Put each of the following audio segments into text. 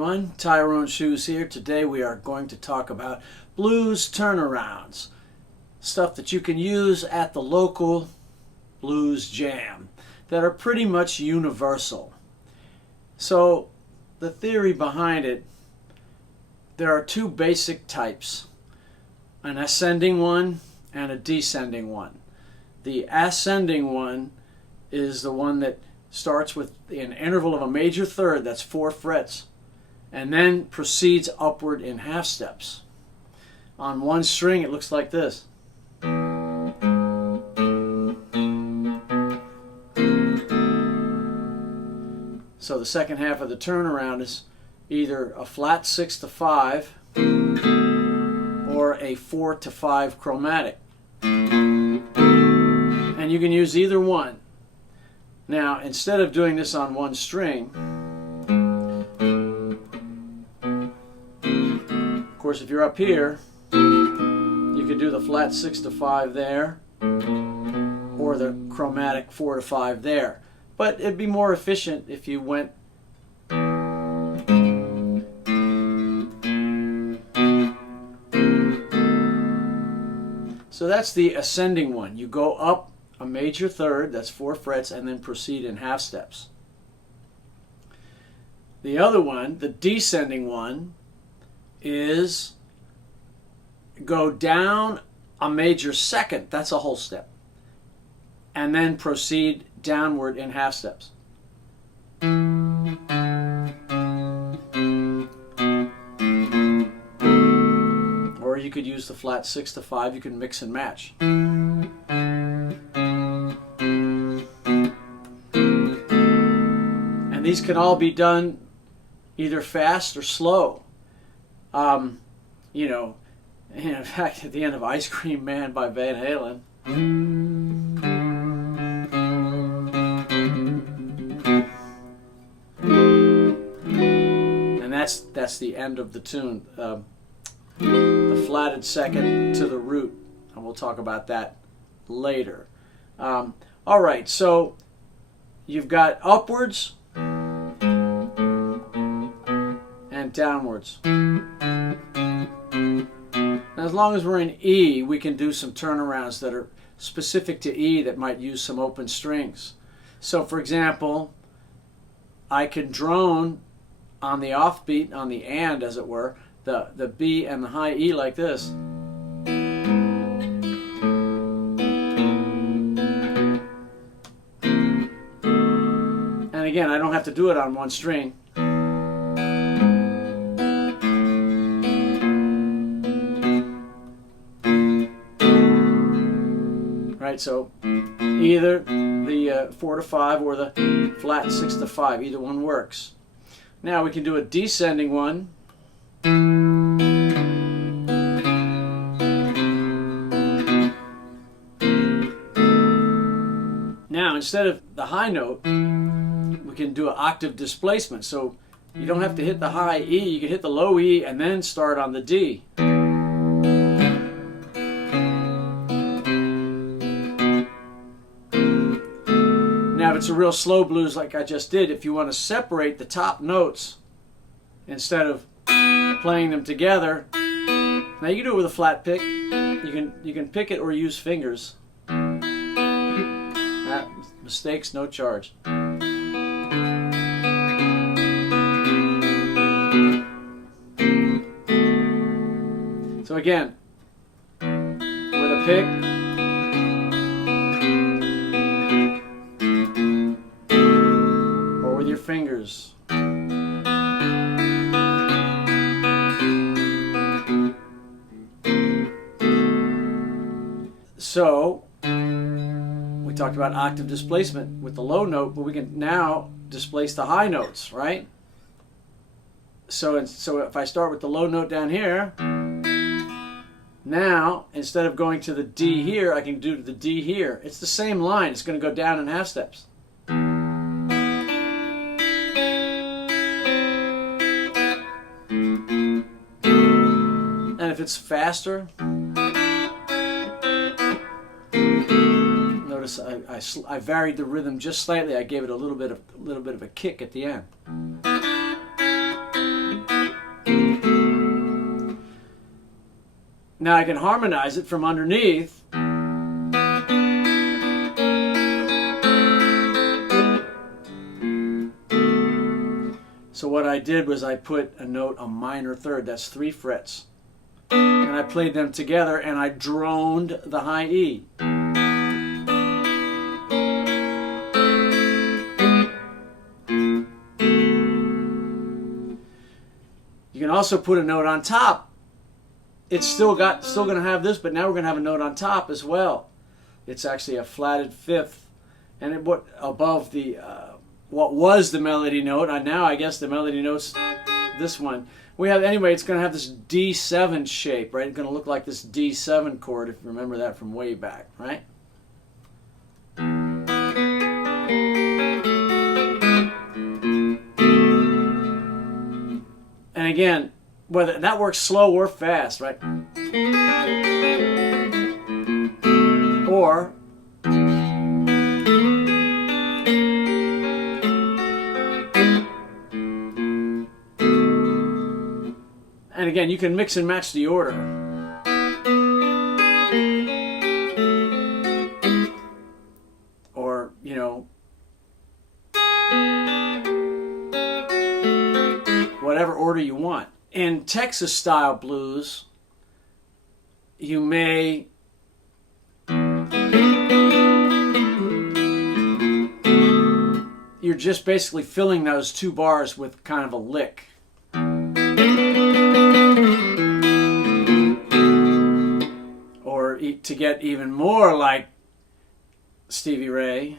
everyone, Tyrone Shoes here. Today we are going to talk about blues turnarounds. Stuff that you can use at the local blues jam that are pretty much universal. So the theory behind it, there are two basic types, an ascending one and a descending one. The ascending one is the one that starts with an interval of a major third, that's 4 frets, and then proceeds upward in half steps. On one string it looks like this. So the second half of the turnaround is either a flat 6-5 or a 4-5 chromatic. And you can use either one. Now, instead of doing this on one string, of course, if you're up here, you could do the flat 6-5 there, or the chromatic 4-5 there. But it'd be more efficient if you went so that's the ascending one. You go up a major third, that's 4 frets, and then proceed in half steps. The other one, the descending one, is go down a major second, that's a whole step, and then proceed downward in half steps. Or you could use the flat 6-5, you can mix and match. And these can all be done either fast or slow. In fact, at the end of Ice Cream Man by Van Halen, and that's the end of the tune. The flatted second to the root, and we'll talk about that later. All right, so you've got upwards and downwards. Now, as long as we're in E, we can do some turnarounds that are specific to E that might use some open strings. So, for example, I can drone on the offbeat, on the and, as it were, the B and the high E like this. And again, I don't have to do it on one string. Right, so either the 4-5 or the flat 6-5, either one works. Now we can do a descending one. Now, instead of the high note, we can do an octave displacement. So you don't have to hit the high E, you can hit the low E and then start on the D. Now, if it's a real slow blues like I just did, if you want to separate the top notes instead of playing them together, now you can do it with a flat pick. You can pick it or use fingers. Mistakes, no charge. So again, with a pick, or with your fingers. So we talked about octave displacement with the low note, but we can now displace the high notes, right? So if I start with the low note down here, now instead of going to the D here, I can do the D here. It's the same line. It's going to go down in half steps. And if it's faster, notice I varied the rhythm just slightly. I gave it a little bit of a kick at the end. Now I can harmonize it from underneath. So what I did was I put a note, a minor third, that's 3 frets. And I played them together and I droned the high E. You can also put a note on top. It's still going to have this, but now we're going to have a note on top as well. It's actually a flatted fifth, and above the what was the melody note. Now I guess the melody note's this one. Anyway, it's going to have this D7 shape, right? It's going to look like this D7 chord, if you remember that from way back, right? And again, whether that works slow or fast, right? Or and again, you can mix and match the order. Or, you know, whatever order you want. In Texas style blues, you may you're just basically filling those 2 bars with kind of a lick. Or to get even more like Stevie Ray,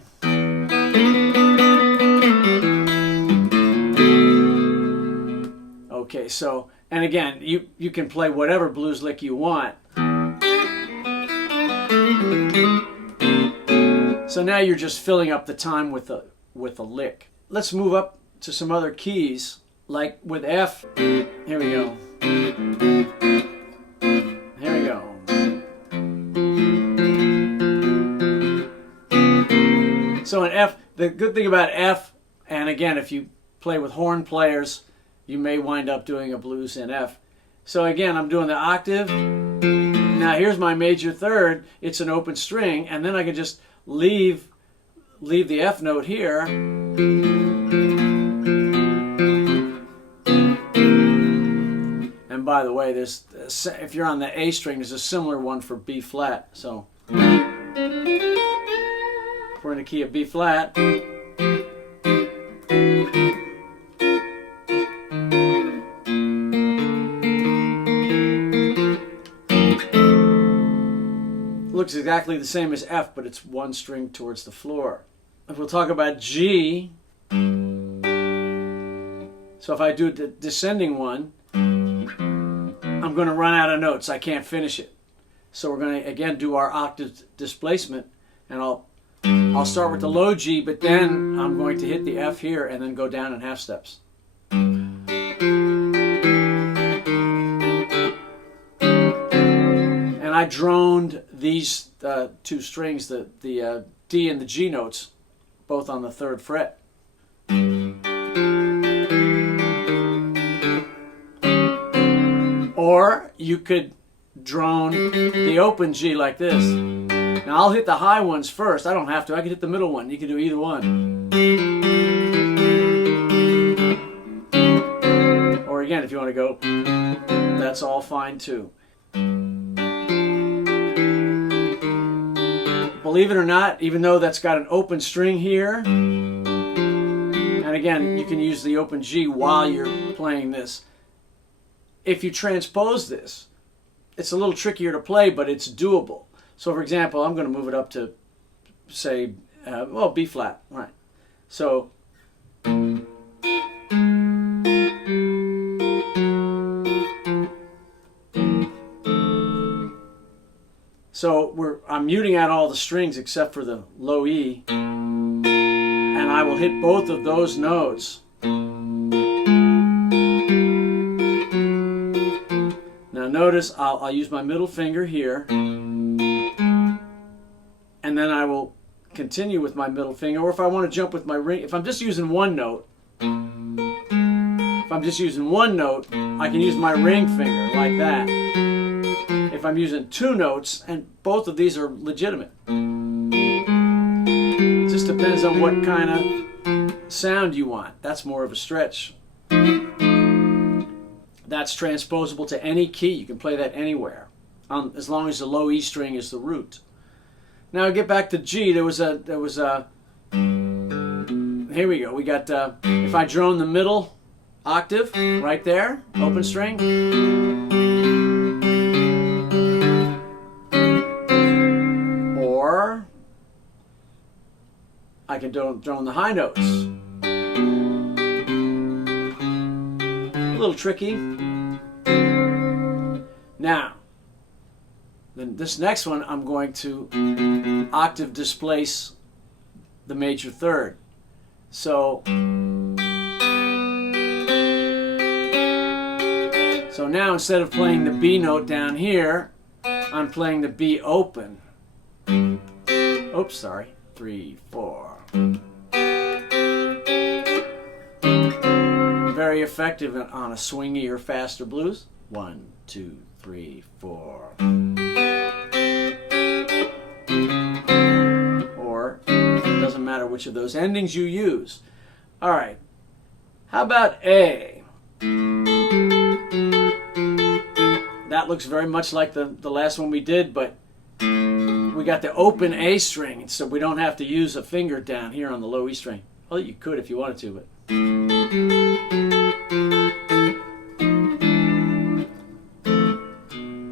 okay, so, and again, you can play whatever blues lick you want. So now you're just filling up the time with a lick. Let's move up to some other keys, like with F. Here we go. Here we go. So in F, the good thing about F, and again, if you play with horn players, you may wind up doing a blues in F. So again, I'm doing the octave. Now here's my major third. It's an open string, and then I can just leave the F note here. And by the way, if you're on the A string, there's a similar one for B flat. So if we're in the key of B flat, looks exactly the same as F, but it's 1 string towards the floor. If we'll talk about G, so if I do the descending one, I'm going to run out of notes. I can't finish it. So we're going to again do our octave displacement, and I'll start with the low G, but then I'm going to hit the F here and then go down in half steps. And I droned these 2 strings, the D and the G notes, both on the 3rd fret. Or you could drone the open G like this. Now I'll hit the high ones first. I don't have to. I can hit the middle one. You can do either one. Or again, if you want to go, that's all fine too. Believe it or not, even though that's got an open string here, and again, you can use the open G while you're playing this. If you transpose this, it's a little trickier to play, but it's doable. So for example, I'm going to move it up to, say, B flat. All right. So I'm muting out all the strings except for the low E, and I will hit both of those notes. Now notice I'll use my middle finger here, and then I will continue with my middle finger, or if I want to jump with my ring, if I'm just using one note, I can use my ring finger like that. if I'm using two notes, and both of these are legitimate. It just depends on what kind of sound you want. That's more of a stretch. That's transposable to any key. You can play that anywhere, as long as the low E string is the root. Now I get back to G. Here we go. We got if I drone the middle octave right there, open string. Or I can drone the high notes. A little tricky. Now, then this next one I'm going to octave displace the major third. So now instead of playing the B note down here, I'm playing the B open. Oops, sorry. 3, 4. Very effective on a swingy or faster blues. 1, 2, 3, 4. Or it doesn't matter which of those endings you use. All right. How about A? That looks very much like the last one we did, but we got the open A string, so we don't have to use a finger down here on the low E string. Well, you could if you wanted to, but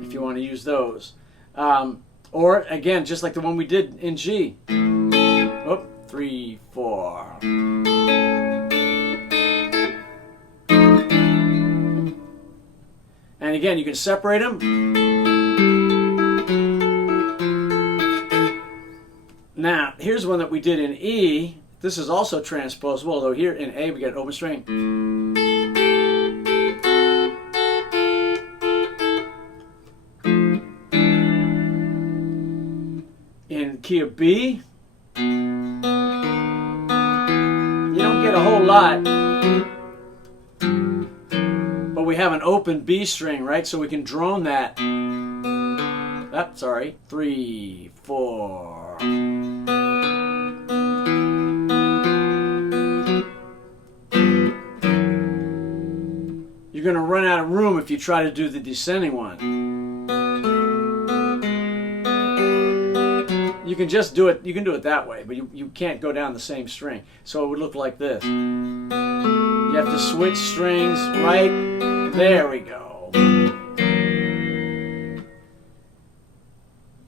if you want to use those. Or, again, just like the one we did in G. Oh, 3, 4. And again, you can separate them. Now, here's one that we did in E. This is also transposable, although here in A we got an open string. In key of B, you don't get a whole lot, but we have an open B string, right? So we can drone that. Sorry, 3, 4. You're going to run out of room if you try to do the descending one. You can just do it, you can do it that way, but you can't go down the same string. So it would look like this. You have to switch strings right there. We go.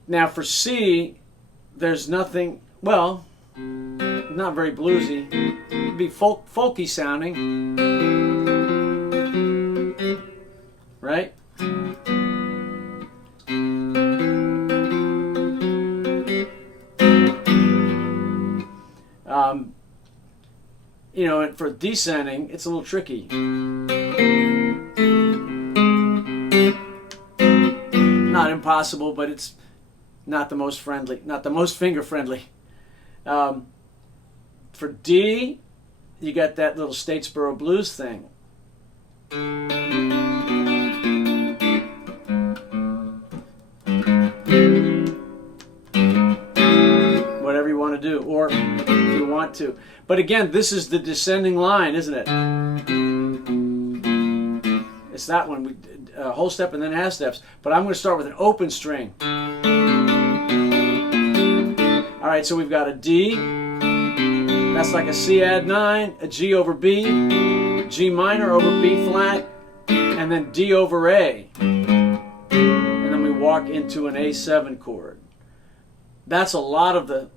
Now for C, there's nothing, well, not very bluesy. It'd be folky sounding. Right? You know, and for descending, it's a little tricky. Not impossible, but it's not the most friendly, not the most finger friendly. For D, you got that little Statesboro blues thing. Whatever you want to do, or if you want to. But again, this is the descending line, isn't it? It's that one. We did whole step and then half steps. But I'm going to start with an open string. All right, so we've got a D. That's like a C add 9, a G over B, G minor over B flat, and then D over A. And then we walk into an A7 chord. That's a lot of the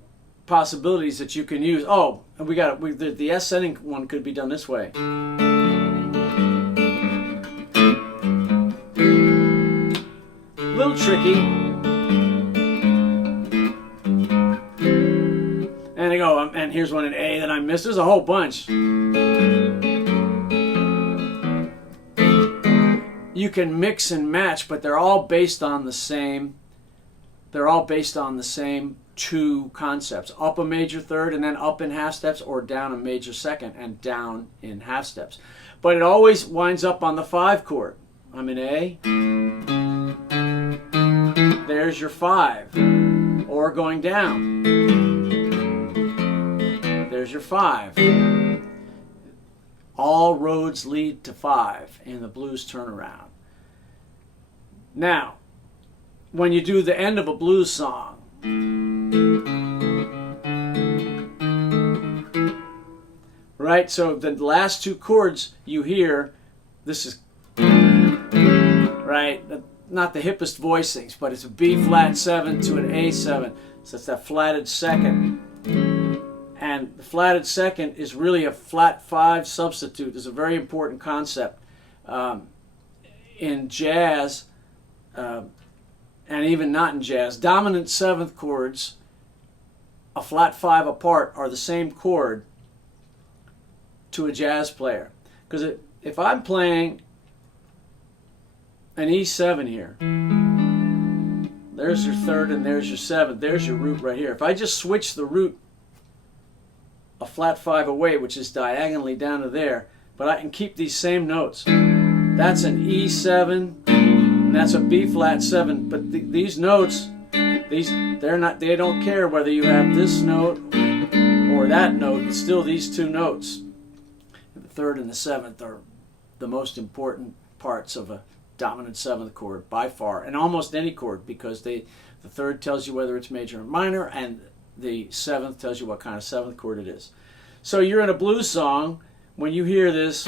possibilities that you can use. Oh, and the ascending one could be done this way. A little tricky. And I go, and here's one in A that I missed. There's a whole bunch. You can mix and match, but they're all based on the same. They're all based on the same two concepts: up a major third and then up in half steps, or down a major second and down in half steps. But it always winds up on the 5 chord. I'm in A. there's your 5. Or going down, there's your 5. All roads lead to 5 in the blues turnaround. Now, when you do the end of a blues song, right? So the last 2 chords you hear, this is, right? Not the hippest voicings, but it's a B flat 7 to an A7. So it's that flatted second. And the flatted second is really a flat 5 substitute. It's a very important concept in jazz, and even not in jazz. Dominant 7th chords, a flat 5 apart, are the same chord to a jazz player. Because if I'm playing an E7 here, there's your 3rd and there's your 7th, there's your root right here. If I just switch the root a flat 5 away, which is diagonally down to there, but I can keep these same notes. That's an E7 and that's a B flat 7, but these notes, they don't care whether you have this note or that note. It's still these 2 notes. The 3rd and the 7th are the most important parts of a dominant 7th chord by far, and almost any chord, because the 3rd tells you whether it's major or minor, and the 7th tells you what kind of 7th chord it is. So you're in a blues song, when you hear this,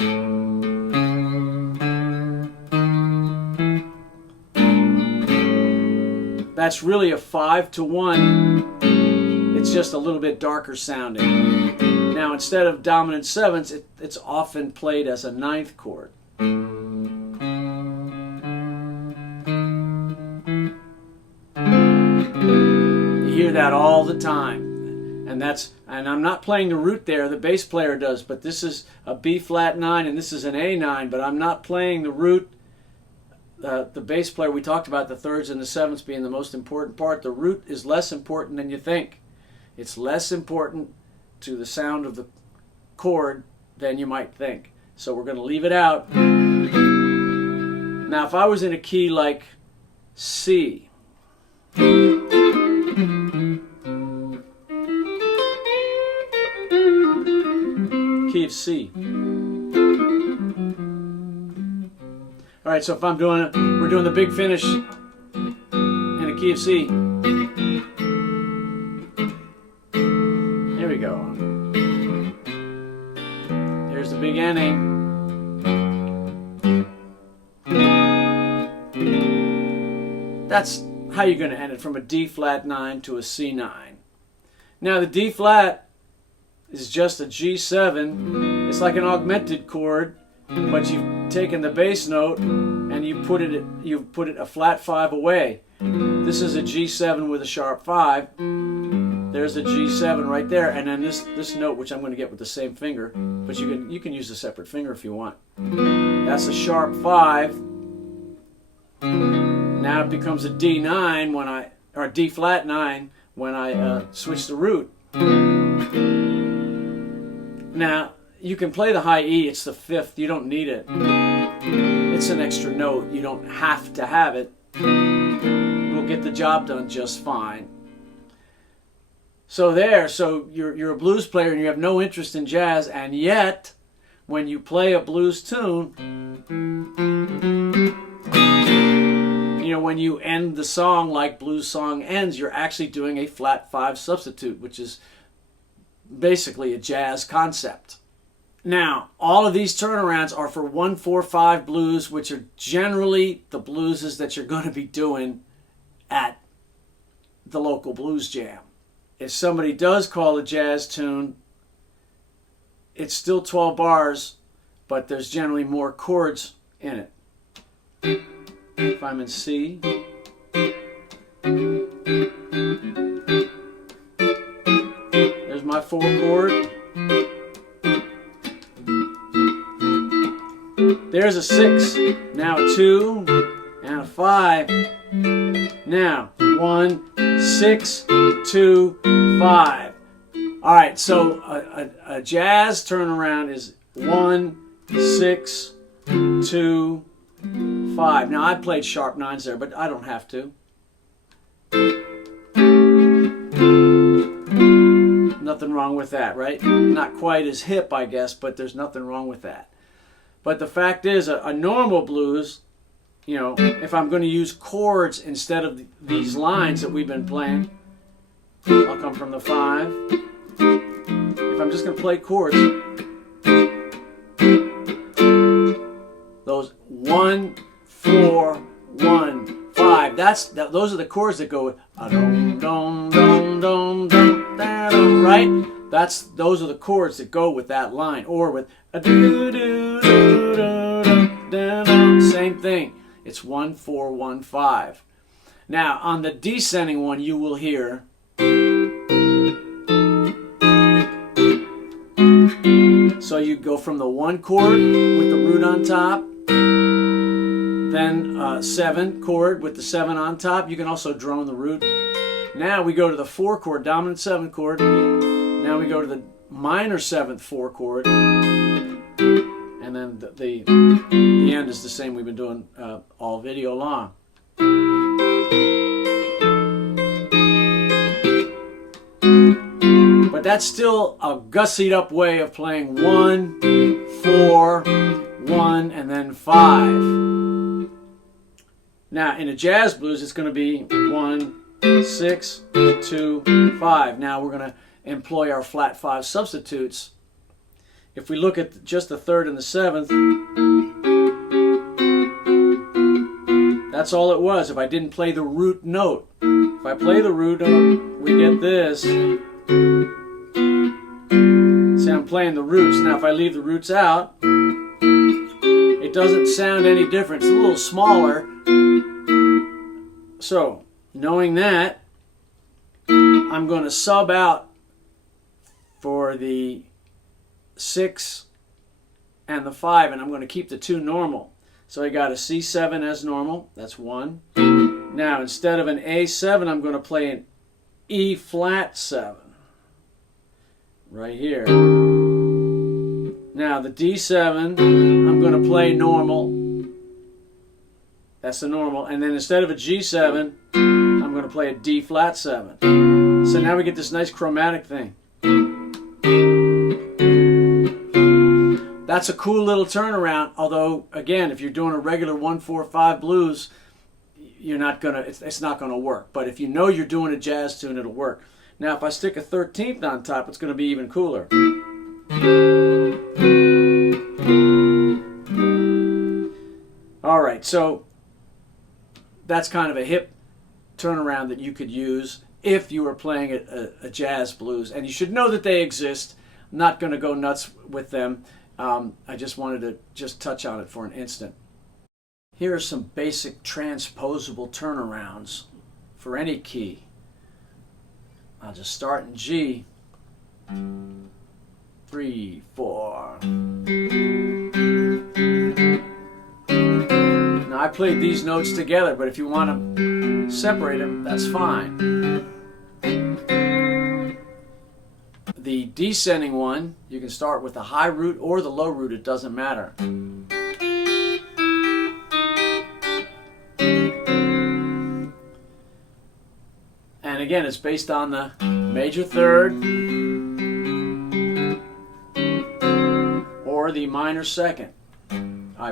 that's really a 5 to 1. It's just a little bit darker sounding. Now, instead of dominant 7ths, it's often played as a 9th chord. You hear that all the time. And I'm not playing the root there, the bass player does, but this is a B flat 9 and this is an A9, but I'm not playing the root. The bass player, we talked about the 3rds and the 7ths being the most important part. The root is less important than you think. It's less important to the sound of the chord than you might think. So we're going to leave it out. Now, if I was in a key like C, key of C. All right, so if I'm doing it, we're doing the big finish in a key of C. Here we go. Here's the beginning. That's how you're going to end it, from a D flat 9 to a C9. Now the D flat is just a G7. It's like an augmented chord, but you've taken the bass note and you've put it a flat 5 away. This is a G7 with a sharp 5. There's a G7 right there, and then this note, which I'm going to get with the same finger, but you can use a separate finger if you want. That's a sharp 5. Now it becomes a D9 or D flat 9 when I switch the root. Now you can play the high E. It's the 5th. You don't need it. It's an extra note. You don't have to have it. We'll get the job done just fine. So you're a blues player and you have no interest in jazz, and yet when you play a blues tune, when you end the song like blues song ends, you're actually doing a flat 5 substitute, which is basically a jazz concept. Now, all of these turnarounds are for 1-4-5 blues, which are generally the blueses that you're going to be doing at the local blues jam. If somebody does call a jazz tune, it's still 12 bars, but there's generally more chords in it. If I'm in C, there's my 4 chord. There's a 6, now a 2, and a 5. Now, 1, 6, 2, 5. All right, so a jazz turnaround is 1, 6, 2, 5. Now, I played sharp 9s there, but I don't have to. Nothing wrong with that, right? Not quite as hip, I guess, but there's nothing wrong with that. But the fact is, a normal blues, you know, if I'm going to use chords instead of these lines that we've been playing, I'll come from the 5. If I'm just going to play chords, those 1, 4, 1, 5. Those are the chords that go with dum dum dum dum dum dum, right? Those are the chords that go with that line, or with a do do do do do. Same thing. It's 1, 4, 1, 5. Now on the descending one, you will hear. So you go from the 1 chord with the root on top, then 7 chord with the 7 on top. You can also drone the root. Now we go to the 4 chord, dominant 7 chord. Now we go to the minor 7th 4 chord, and then the end is the same we've been doing all video long. But that's still a gussied up way of playing 1, 4, 1, and then 5. Now in a jazz blues, it's going to be 1, 6, 2, 5. Now we're going to employ our flat 5 substitutes. If we look at just the 3rd and the 7th, that's all it was if I didn't play the root note. If I play the root note, we get this. See, I'm playing the roots. Now if I leave the roots out, it doesn't sound any different. It's a little smaller. So, knowing that, I'm going to sub out for the 6 and the 5, and I'm going to keep the 2 normal. So I got a C7 as normal. That's 1. Now, instead of an A7, I'm going to play an E flat 7. Right here. Now, the D7, I'm going to play normal. That's the normal. And then instead of a G7, I'm going to play a D flat 7. So now we get this nice chromatic thing. That's a cool little turnaround, although, again, if you're doing a regular 1-4-5 blues, you're not gonna, it's not going to work. But if you know you're doing a jazz tune, it'll work. Now, if I stick a 13th on top, it's going to be even cooler. All right, so that's kind of a hip turnaround that you could use if you were playing a jazz blues. And you should know that they exist. I'm not going to go nuts with them. I just wanted to just touch on it for an instant. Here are some basic transposable turnarounds for any key. I'll just start in G. 3, 4. Now I played these notes together, but if you want to separate them, that's fine. The descending one, you can start with the high root or the low root, it doesn't matter. And again, it's based on the major 3rd or the minor 2nd,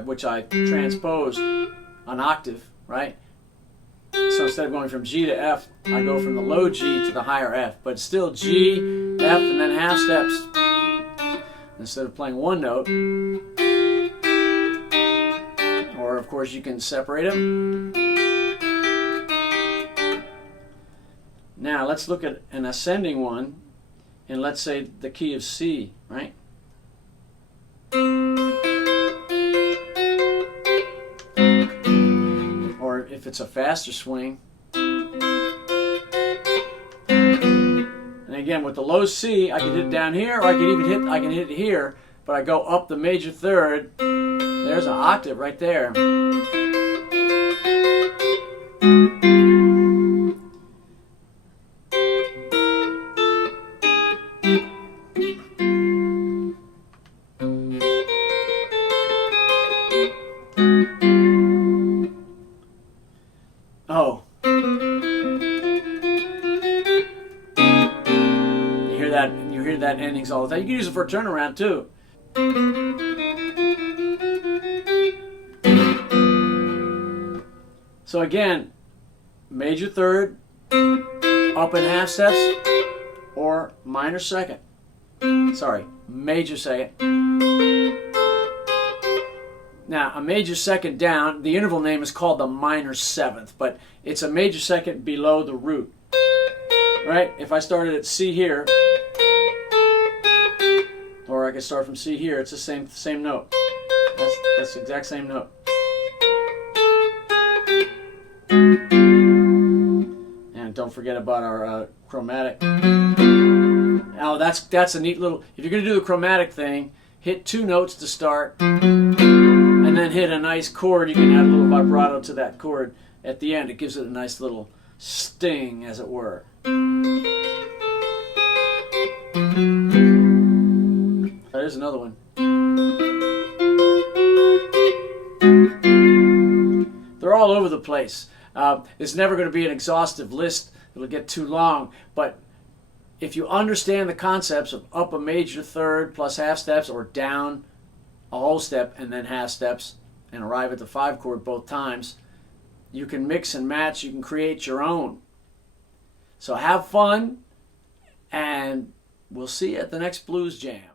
which I transposed an octave, right? So instead of going from G to F, I go from the low G to the higher F. But still G, F, and then half steps. Instead of playing one note. Or of course you can separate them. Now let's look at an ascending one. And let's say the key of C, right? Or if it's a faster swing. And again, with the low C, I can hit it down here, or I can hit it here, but I go up the major 3rd. There's an octave right there. Oh. You at endings all the time. You can use it for a turnaround too. So again, major third, up and half steps, or minor second. Sorry, major second. Now, a major second down, the interval name is called the minor seventh, but it's a major second below the root. Right? If I started at C here, or I could start from C here, it's the same note. That's the exact same note. And don't forget about our chromatic. Now that's a neat little, if you're going to do the chromatic thing, hit 2 notes to start, and then hit a nice chord. You can add a little vibrato to that chord at the end. It gives it a nice little sting, as it were. There's another one. They're all over the place. It's never going to be an exhaustive list. It'll get too long. But if you understand the concepts of up a major third plus half steps, or down a whole step and then half steps and arrive at the 5 chord both times, you can mix and match. You can create your own. So have fun, and we'll see you at the next Blues Jam.